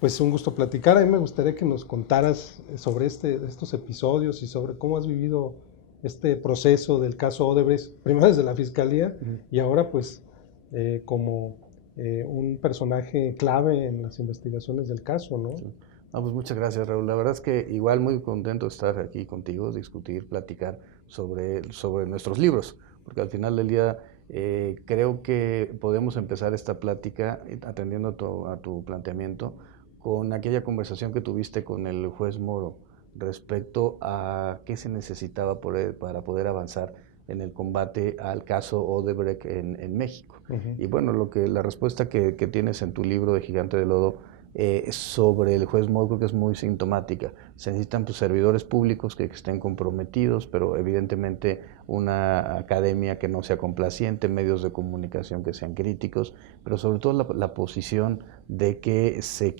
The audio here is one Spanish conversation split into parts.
Pues un gusto platicar. A mí me gustaría que nos contaras sobre estos episodios y sobre cómo has vivido este proceso del caso Odebrecht, primero desde la Fiscalía Ujú. y ahora pues como un personaje clave en las investigaciones del caso, ¿no? Sí. No, pues muchas gracias, Raúl. La verdad es que igual muy contento de estar aquí contigo, discutir, platicar sobre nuestros libros, porque al final del día creo que podemos empezar esta plática atendiendo a tu planteamiento con aquella conversación que tuviste con el juez Moro respecto a qué se necesitaba para poder avanzar en el combate al caso Odebrecht en México. Ujú. Y bueno, la respuesta que tienes en tu libro de Gigante de Lodo sobre el juez Moro creo que es muy sintomática. Se necesitan pues, servidores públicos que estén comprometidos, pero evidentemente una academia que no sea complaciente, medios de comunicación que sean críticos, pero sobre todo la posición de que se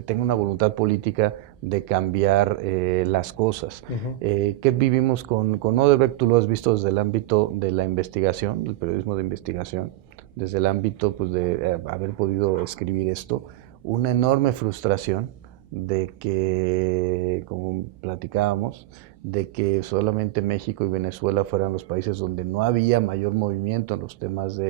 tenga una voluntad política de cambiar las cosas. Ujú. ¿Qué vivimos con Odebrecht? Tú lo has visto desde el ámbito de la investigación, del periodismo de investigación, desde el ámbito pues, de haber podido escribir esto, una enorme frustración de que, como platicábamos, de que solamente México y Venezuela fueran los países donde no había mayor movimiento en los temas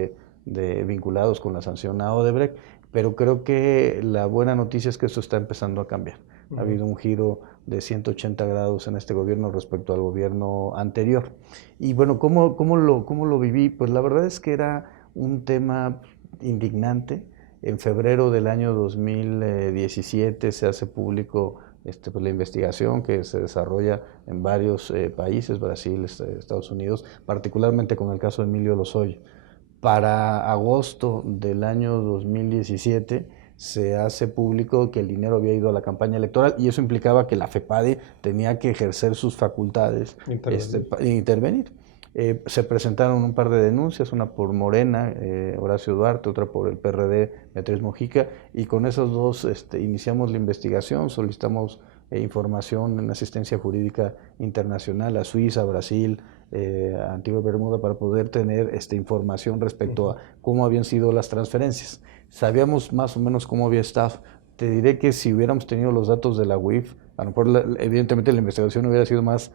vinculados con la sanción a Odebrecht, pero creo que la buena noticia es que esto está empezando a cambiar. Ha Ujú. habido un giro de 180 grados en este gobierno respecto al gobierno anterior. Y bueno, cómo lo viví? Pues la verdad es que era un tema indignante. En febrero del año 2017 se hace público pues, la investigación que se desarrolla en varios países, Brasil, Estados Unidos, particularmente con el caso de Emilio Lozoya. Para agosto del año 2017 se hace público que el dinero había ido a la campaña electoral y eso implicaba que la FEPADE tenía que ejercer sus facultades Intervenir. e intervenir. Se presentaron un par de denuncias, una por Morena, Horacio Duarte, otra por el PRD, Beatriz Mojica, y con esos dos iniciamos la investigación, solicitamos información en asistencia jurídica internacional a Suiza, Brasil, Antigua y Bermuda para poder tener información respecto Ujú. a cómo habían sido las transferencias. Sabíamos más o menos cómo había estado. Te diré que si hubiéramos tenido los datos de la UIF, a lo mejor evidentemente la investigación hubiera sido más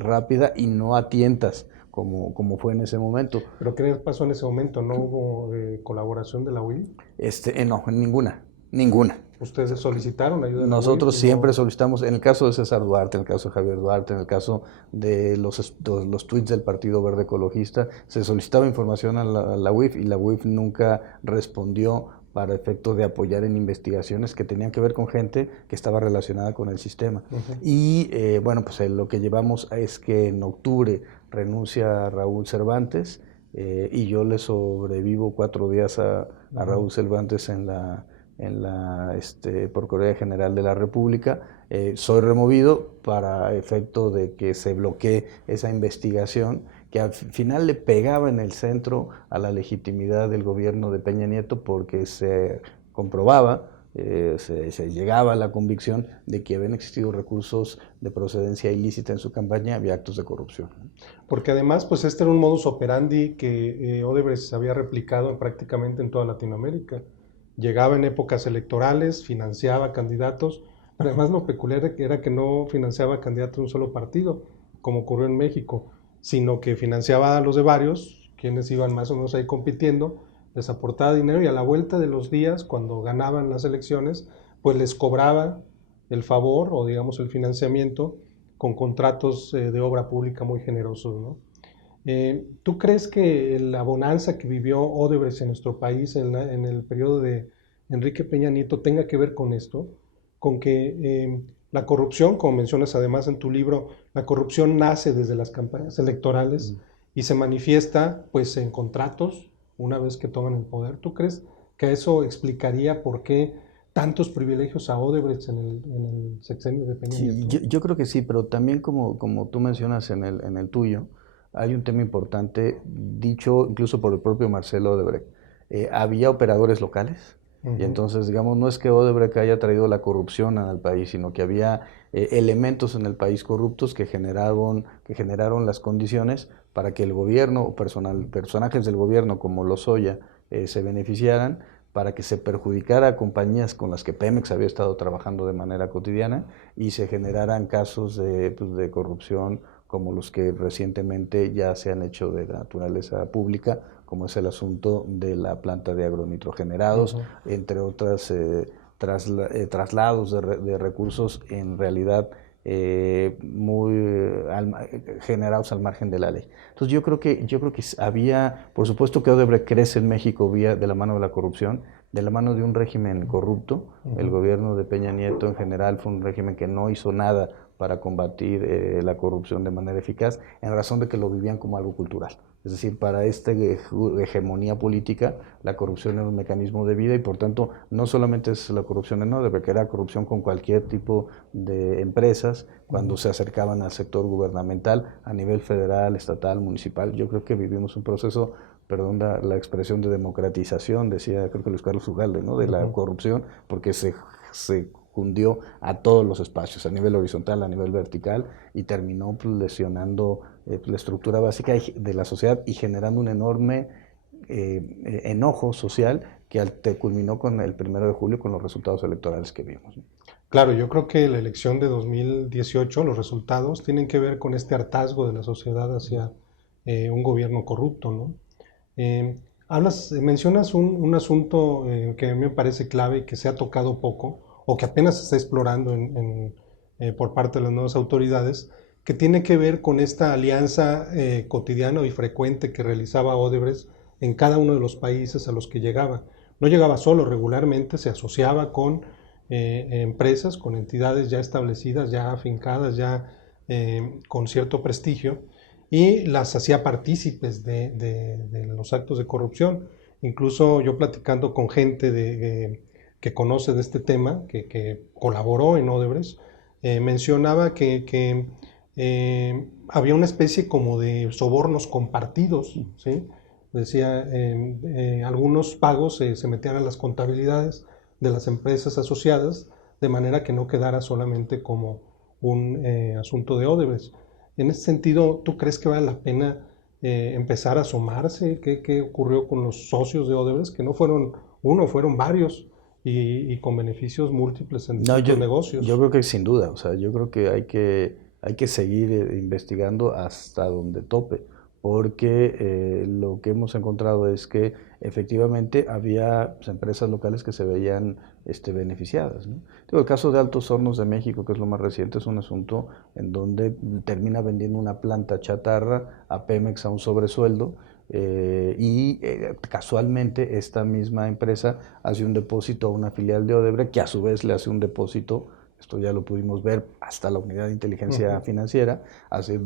rápida y no a tientas como fue en ese momento. ¿Pero qué pasó en ese momento? ¿No hubo colaboración de la UIF? No, ninguna. Ustedes solicitaron ayuda de la UIF Nosotros y siempre no. solicitamos, en el caso de César Duarte, en el caso de Javier Duarte, en el caso de los tweets del Partido Verde Ecologista, se solicitaba información a la UIF y la UIF nunca respondió para efecto de apoyar en investigaciones que tenían que ver con gente que estaba relacionada con el sistema. Ujú. Y bueno, pues lo que llevamos es que en octubre renuncia Raúl Cervantes y yo le sobrevivo 4 días a Ujú. Raúl Cervantes en la Procuraduría General de la República. Soy removido para efecto de que se bloquee esa investigación que al final le pegaba en el centro a la legitimidad del gobierno de Peña Nieto porque se comprobaba, se llegaba a la convicción de que habían existido recursos de procedencia ilícita en su campaña, había actos de corrupción. Porque además, pues este era un modus operandi que Odebrecht había replicado prácticamente en toda Latinoamérica. Llegaba en épocas electorales, financiaba candidatos, pero además lo peculiar era que no financiaba candidatos de un solo partido, como ocurrió en México, sino que financiaba a los de varios, quienes iban más o menos ahí compitiendo, les aportaba dinero y a la vuelta de los días, cuando ganaban las elecciones, pues les cobraba el favor o digamos el financiamiento con contratos de obra pública muy generosos, ¿no? ¿Tú crees que la bonanza que vivió Odebrecht en nuestro país en el periodo de Enrique Peña Nieto tenga que ver con esto? Con que la corrupción, como mencionas además en tu libro, la corrupción nace desde las campañas electorales Mm. y se manifiesta pues en contratos una vez que toman el poder. ¿Tú crees que eso explicaría por qué tantos privilegios a Odebrecht en el sexenio de Peña Sí, Nieto? yo creo que sí, pero también como tú mencionas en el tuyo, hay un tema importante, dicho incluso por el propio Marcelo Odebrecht. Había operadores locales y Ujú. entonces, digamos, no es que Odebrecht haya traído la corrupción al país, sino que había elementos en el país corruptos que generaron las condiciones para que el gobierno o personajes del gobierno como Lozoya se beneficiaran, para que se perjudicara a compañías con las que Pemex había estado trabajando de manera cotidiana y se generaran casos de corrupción como los que recientemente ya se han hecho de naturaleza pública, como es el asunto de la planta de agronitrogenerados, entre otras traslados de recursos en realidad muy generados al margen de la ley. Entonces yo creo que había, por supuesto que Odebrecht crece en México de la mano de la corrupción, de la mano de un régimen corrupto. El gobierno de Peña Nieto en general fue un régimen que no hizo nada para combatir la corrupción de manera eficaz, en razón de que lo vivían como algo cultural. Es decir, para esta hegemonía política, la corrupción era un mecanismo de vida y por tanto no solamente es la corrupción en Odebrecht, era corrupción con cualquier tipo de empresas cuando se acercaban al sector gubernamental a nivel federal, estatal, municipal. Yo creo que vivimos un proceso, perdón la expresión, de democratización, decía creo que Luis Carlos Ugalde, ¿no? De la corrupción, porque se cundió a todos los espacios, a nivel horizontal, a nivel vertical, y terminó lesionando la estructura básica de la sociedad y generando un enorme enojo social que culminó con el 1 de julio con los resultados electorales que vimos, ¿no? Claro, yo creo que la elección de 2018, los resultados tienen que ver con este hartazgo de la sociedad hacia un gobierno corrupto, ¿no? Mencionas un asunto que a mí me parece clave y que se ha tocado poco, o que apenas se está explorando por parte de las nuevas autoridades, que tiene que ver con esta alianza cotidiana y frecuente que realizaba Odebrecht en cada uno de los países a los que llegaba. No llegaba solo, regularmente se asociaba con empresas, con entidades ya establecidas, ya afincadas, ya con cierto prestigio, y las hacía partícipes de los actos de corrupción. Incluso yo platicando con gente que conoce de este tema, que colaboró en Odebrecht, mencionaba que había una especie como de sobornos compartidos, ¿sí? Decía, algunos pagos se metían a las contabilidades de las empresas asociadas, de manera que no quedara solamente como un asunto de Odebrecht. En ese sentido, ¿tú crees que vale la pena empezar a asomarse? ¿Qué ocurrió con los socios de Odebrecht? Que no fueron uno, fueron varios y con beneficios múltiples en No, distintos yo negocios. creo que sin duda, o sea, yo creo que hay que seguir investigando hasta donde tope, porque lo que hemos encontrado es que efectivamente había pues, empresas locales que se veían beneficiadas, ¿no? Digo, el caso de Altos Hornos de México, que es lo más reciente, es un asunto en donde termina vendiendo una planta chatarra a Pemex a un sobresueldo, casualmente esta misma empresa hace un depósito a una filial de Odebrecht que a su vez le hace un depósito, esto ya lo pudimos ver hasta la unidad de inteligencia financiera,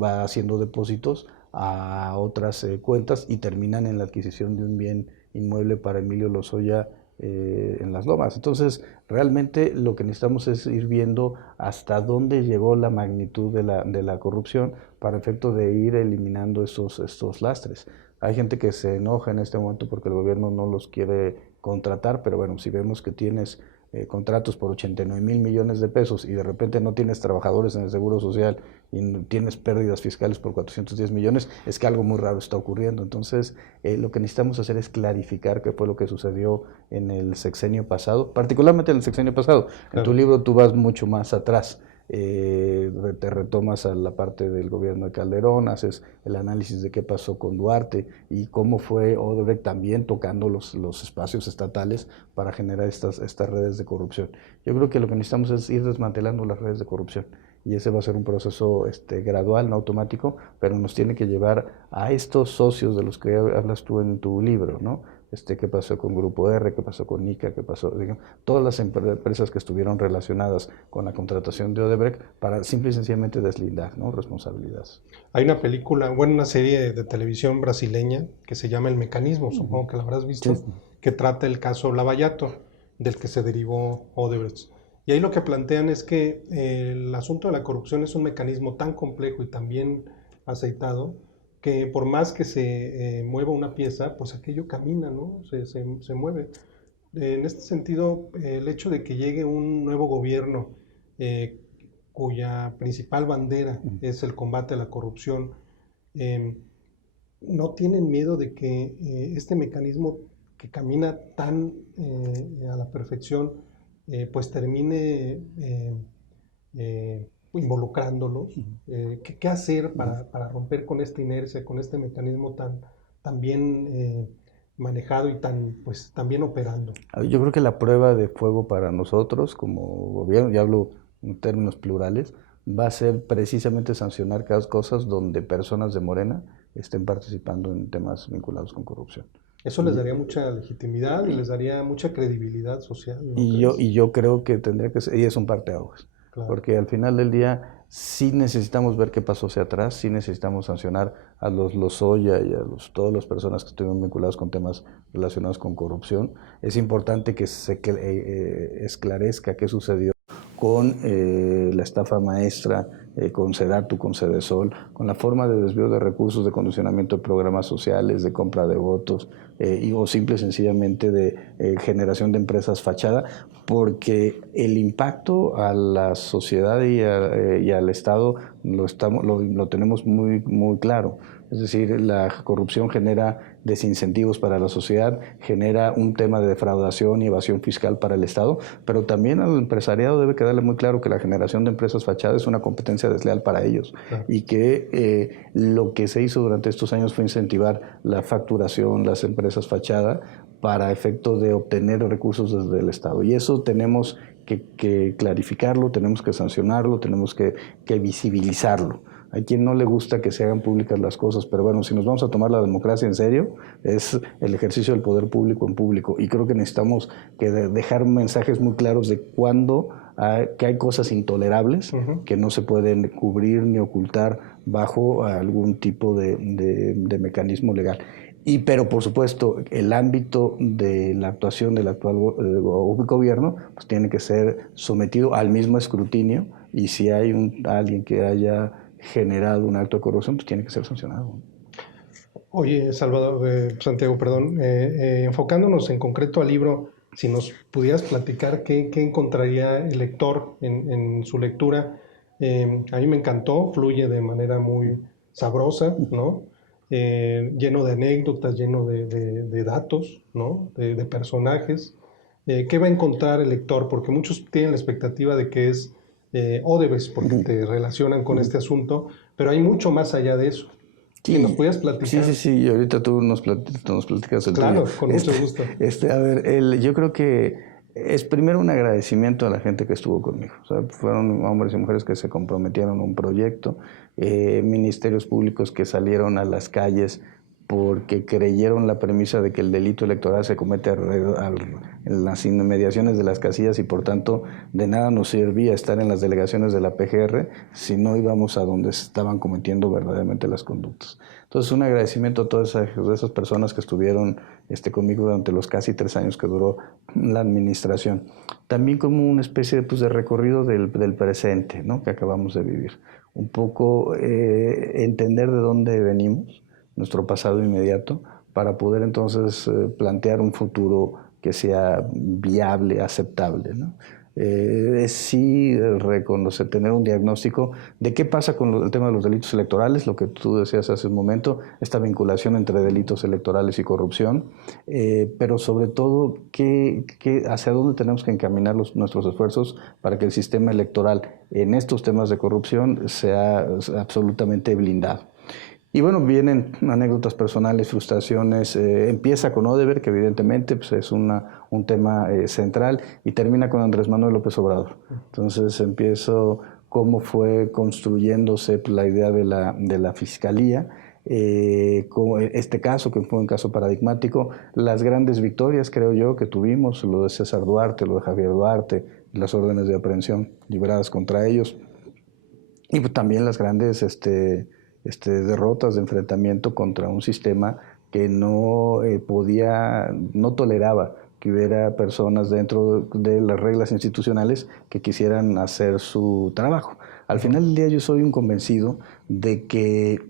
va haciendo depósitos a otras cuentas y terminan en la adquisición de un bien inmueble para Emilio Lozoya en Las Lomas. Entonces, realmente lo que necesitamos es ir viendo hasta dónde llegó la magnitud de la corrupción para efecto de ir eliminando estos lastres. Hay gente que se enoja en este momento porque el gobierno no los quiere contratar, pero bueno, si vemos que tienes contratos por 89,000 millones de pesos y de repente no tienes trabajadores en el Seguro Social y tienes pérdidas fiscales por 410 millones, es que algo muy raro está ocurriendo. Entonces, lo que necesitamos hacer es clarificar qué fue lo que sucedió en el sexenio pasado, particularmente en el sexenio pasado. En tu Claro. libro tú vas mucho más atrás. Te retomas a la parte del gobierno de Calderón, haces el análisis de qué pasó con Duarte y cómo fue Odebrecht también tocando los espacios estatales para generar estas redes de corrupción. Yo creo que lo que necesitamos es ir desmantelando las redes de corrupción y ese va a ser un proceso gradual, no automático, pero nos tiene que llevar a estos socios de los que hablas tú en tu libro, ¿no? ¿Qué pasó con Grupo R? ¿Qué pasó con ICA? ¿Qué pasó? Digamos, todas las empresas que estuvieron relacionadas con la contratación de Odebrecht para simple y sencillamente deslindar, ¿no? Responsabilidades. Hay una película, bueno, una serie de televisión brasileña que se llama El Mecanismo, supongo que la habrás Sí. visto, que trata el caso Lavallato, del que se derivó Odebrecht. Y ahí lo que plantean es que el asunto de la corrupción es un mecanismo tan complejo y tan bien aceitado que por más que se mueva una pieza, pues aquello camina, ¿no? Se mueve. En este sentido, el hecho de que llegue un nuevo gobierno eh, cuya principal bandera es el combate a la corrupción, eh, no tienen miedo de que este mecanismo que camina tan a la perfección, pues termine involucrándolos. ¿Qué hacer para romper con esta inercia, con este mecanismo tan bien manejado y pues, tan bien operando? Yo creo que la prueba de fuego para nosotros como gobierno, ya hablo en términos plurales, va a ser precisamente sancionar cada cosas donde personas de Morena estén participando en temas vinculados con corrupción. Eso les daría mucha legitimidad y les daría mucha credibilidad social, ¿no crees? Y yo creo que tendría que ser, y es un parteaguas, Claro. porque al final del día sí necesitamos ver qué pasó hacia atrás, sí necesitamos sancionar a los Lozoya y a todas las personas que estuvieron vinculadas con temas relacionados con corrupción. Es importante que se esclarezca qué sucedió con la estafa maestra, con Sedatu, con Sedesol, con la forma de desvío de recursos, de condicionamiento de programas sociales, de compra de votos, o simple y sencillamente de generación de empresas fachada, porque el impacto a la sociedad y al Estado lo tenemos muy claro. Es decir, la corrupción genera desincentivos para la sociedad, genera un tema de defraudación y evasión fiscal para el Estado, pero también al empresariado debe quedarle muy claro que la generación de empresas fachadas es una competencia desleal para ellos, claro, y que lo que se hizo durante estos años fue incentivar la facturación, las empresas fachada, para efecto de obtener recursos desde el Estado. Y eso tenemos que clarificarlo, tenemos que sancionarlo, tenemos que visibilizarlo. Hay quien no le gusta que se hagan públicas las cosas, pero bueno, si nos vamos a tomar la democracia en serio, es el ejercicio del poder público en público. Y creo que necesitamos dejar mensajes muy claros de cuándo que hay cosas intolerables que no se pueden cubrir ni ocultar bajo algún tipo de mecanismo legal. Pero por supuesto, el ámbito de la actuación del actual gobierno pues tiene que ser sometido al mismo escrutinio, y si hay alguien que haya generado un acto de corrupción, pues tiene que ser sancionado. Oye, Santiago, perdón, enfocándonos en concreto al libro, si nos pudieras platicar qué encontraría el lector en su lectura. A mí me encantó, fluye de manera muy sabrosa, ¿no? Lleno de anécdotas, lleno de datos, ¿no? De personajes. ¿Qué va a encontrar el lector? Porque muchos tienen la expectativa de que es Odebrecht, porque te relacionan con este asunto, pero hay mucho más allá de eso. Sí, Si nos pudieras platicar. sí, y ahorita tú nos platicas el Claro, tuyo. con mucho gusto. A ver, yo creo que es primero un agradecimiento a la gente que estuvo conmigo. O sea, fueron hombres y mujeres que se comprometieron a un proyecto, ministerios públicos que salieron a las calles porque creyeron la premisa de que el delito electoral se comete en las inmediaciones de las casillas, y por tanto de nada nos servía estar en las delegaciones de la PGR si no íbamos a donde se estaban cometiendo verdaderamente las conductas. Entonces, un agradecimiento a todas esas personas que estuvieron conmigo durante los casi 3 años que duró la administración. También como una especie de recorrido del presente, ¿no?, que acabamos de vivir. Un poco entender de dónde venimos, nuestro pasado inmediato, para poder entonces plantear un futuro que sea viable, aceptable, ¿no? Es sí reconocer, tener un diagnóstico de qué pasa con el tema de los delitos electorales, lo que tú decías hace un momento, esta vinculación entre delitos electorales y corrupción, pero sobre todo hacia dónde tenemos que encaminar nuestros esfuerzos para que el sistema electoral en estos temas de corrupción sea absolutamente blindado. Y bueno, vienen anécdotas personales, frustraciones. Empieza con Odebrecht, que evidentemente pues, es un tema central, y termina con Andrés Manuel López Obrador. Entonces empiezo cómo fue construyéndose la idea de la fiscalía, como este caso, que fue un caso paradigmático, las grandes victorias, creo yo, que tuvimos, lo de César Duarte, lo de Javier Duarte, las órdenes de aprehensión liberadas contra ellos, y pues, también las grandes derrotas de enfrentamiento contra un sistema que no no toleraba que hubiera personas dentro de las reglas institucionales que quisieran hacer su trabajo. Al final del día, yo soy un convencido de que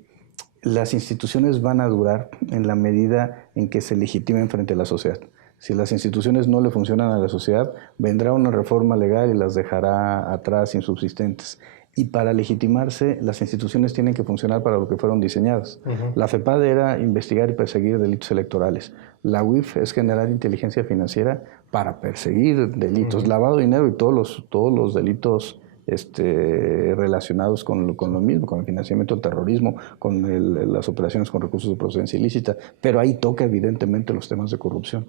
las instituciones van a durar en la medida en que se legitimen frente a la sociedad. Si las instituciones no le funcionan a la sociedad, vendrá una reforma legal y las dejará atrás, insubsistentes. Y para legitimarse, las instituciones tienen que funcionar para lo que fueron diseñadas. La FEPADE era investigar y perseguir delitos electorales. La UIF es generar inteligencia financiera para perseguir delitos, lavado de dinero y todos los delitos relacionados con lo mismo, con el financiamiento del terrorismo, con las operaciones con recursos de procedencia ilícita. Pero ahí toca evidentemente los temas de corrupción.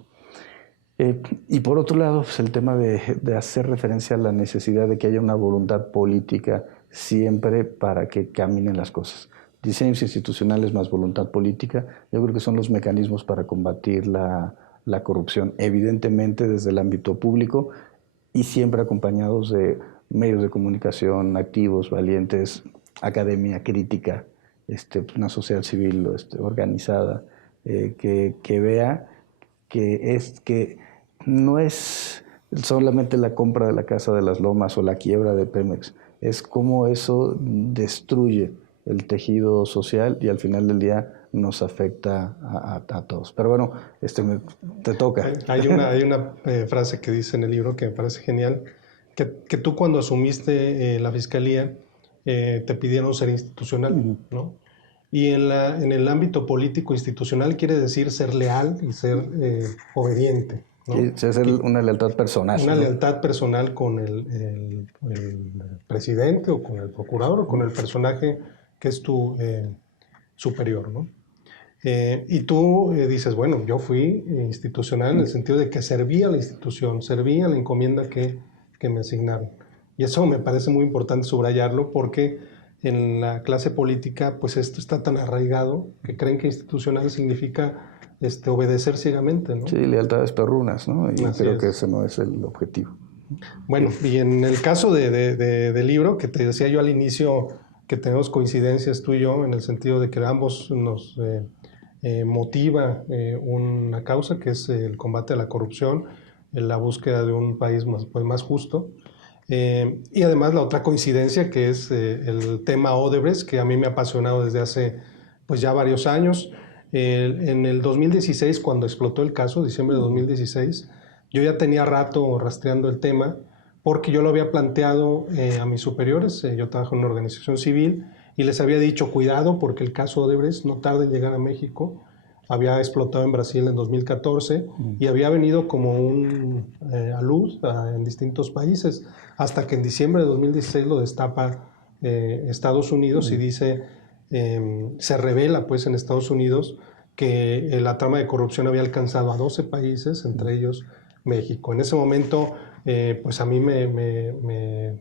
Y por otro lado, pues el tema de hacer referencia a la necesidad de que haya una voluntad política siempre para que caminen las cosas. Diseños institucionales más voluntad política, yo creo que son los mecanismos para combatir la corrupción, evidentemente desde el ámbito público y siempre acompañados de medios de comunicación activos, valientes, academia crítica, una sociedad civil organizada, que vea que no es solamente la compra de la Casa de las Lomas o la quiebra de Pemex, es cómo eso destruye el tejido social y al final del día nos afecta a todos. Pero bueno, te toca. Hay una frase que dice en el libro que me parece genial, que tú cuando asumiste la fiscalía te pidieron ser institucional, ¿no? Y en el ámbito político institucional quiere decir ser leal y ser obediente, ¿no? Sí, es una lealtad personal. Una ¿no? lealtad personal con el presidente o con el procurador o con el personaje que es tu superior, ¿no? Y tú dices, bueno, yo fui institucional en el sentido de que servía a la institución, servía a la encomienda que me asignaron. Y eso me parece muy importante subrayarlo porque en la clase política, pues esto está tan arraigado que creen que institucional significa obedecer ciegamente, ¿no? Sí, lealtades perrunas, ¿no? Y Así creo es. que ese no es el objetivo. Bueno, y en el caso del libro, que te decía yo al inicio que tenemos coincidencias tú y yo, en el sentido de que ambos nos motiva una causa que es el combate a la corrupción, la búsqueda de un país más justo. Y además la otra coincidencia que es el tema Odebrecht, que a mí me ha apasionado desde hace pues ya varios años. En el 2016, cuando explotó el caso, diciembre de 2016, yo ya tenía rato rastreando el tema porque yo lo había planteado a mis superiores. Yo trabajo en una organización civil y les había dicho, cuidado porque el caso Odebrecht no tarda en llegar a México. Había explotado en Brasil en 2014 y había venido como un alud en distintos países, hasta que en diciembre de 2016 lo destapa Estados Unidos y dice, se revela pues en Estados Unidos que la trama de corrupción había alcanzado a 12 países, entre ellos México. En ese momento, pues a mí me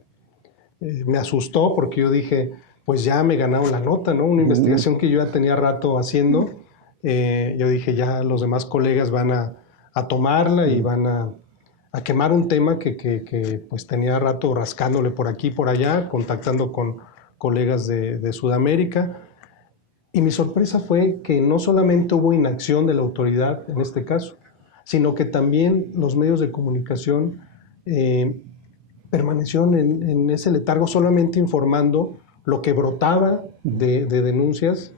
asustó porque yo dije, pues ya me ganaron la nota, ¿no? Una investigación que yo ya tenía rato haciendo. Yo dije, ya los demás colegas van a tomarla y van a quemar un tema que pues tenía rato rascándole por aquí y por allá, contactando con colegas de Sudamérica. Y mi sorpresa fue que no solamente hubo inacción de la autoridad en este caso, sino que también los medios de comunicación permanecieron en ese letargo solamente informando lo que brotaba de denuncias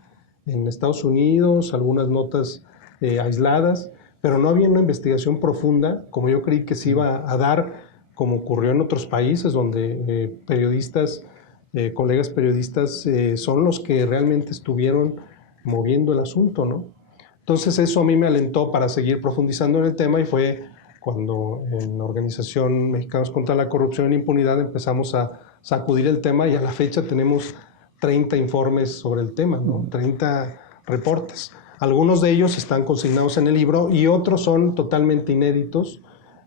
en Estados Unidos, algunas notas aisladas, pero no había una investigación profunda como yo creí que se iba a dar, como ocurrió en otros países donde periodistas, colegas periodistas son los que realmente estuvieron moviendo el asunto, ¿no? Entonces eso a mí me alentó para seguir profundizando en el tema y fue cuando en la Organización Mexicanos contra la Corrupción e Impunidad empezamos a sacudir el tema y a la fecha tenemos 30 informes sobre el tema, ¿no? 30 reportes. Algunos de ellos están consignados en el libro y otros son totalmente inéditos,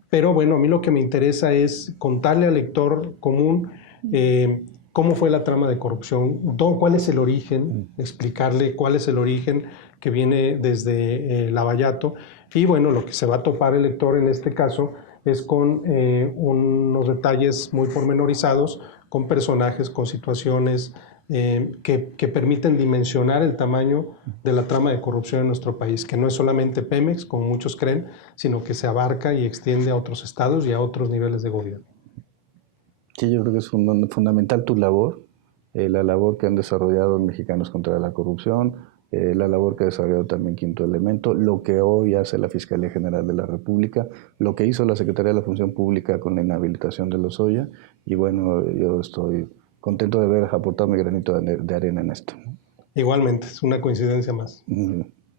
pero bueno, a mí lo que me interesa es contarle al lector común cómo fue la trama de corrupción, cuál es el origen, explicarle cuál es el origen que viene desde Lavallato. Y bueno, lo que se va a topar el lector en este caso es con unos detalles muy pormenorizados, con personajes, con situaciones que permiten dimensionar el tamaño de la trama de corrupción en nuestro país, que no es solamente Pemex, como muchos creen, sino que se abarca y extiende a otros estados y a otros niveles de gobierno. Sí, yo creo que es fundamental tu labor, la labor que han desarrollado Mexicanos contra la Corrupción, la labor que ha desarrollado también Quinto Elemento, lo que hoy hace la Fiscalía General de la República, lo que hizo la Secretaría de la Función Pública con la inhabilitación de Lozoya, y bueno, yo estoy contento de haber aportado mi granito de arena en esto. Igualmente, es una coincidencia más.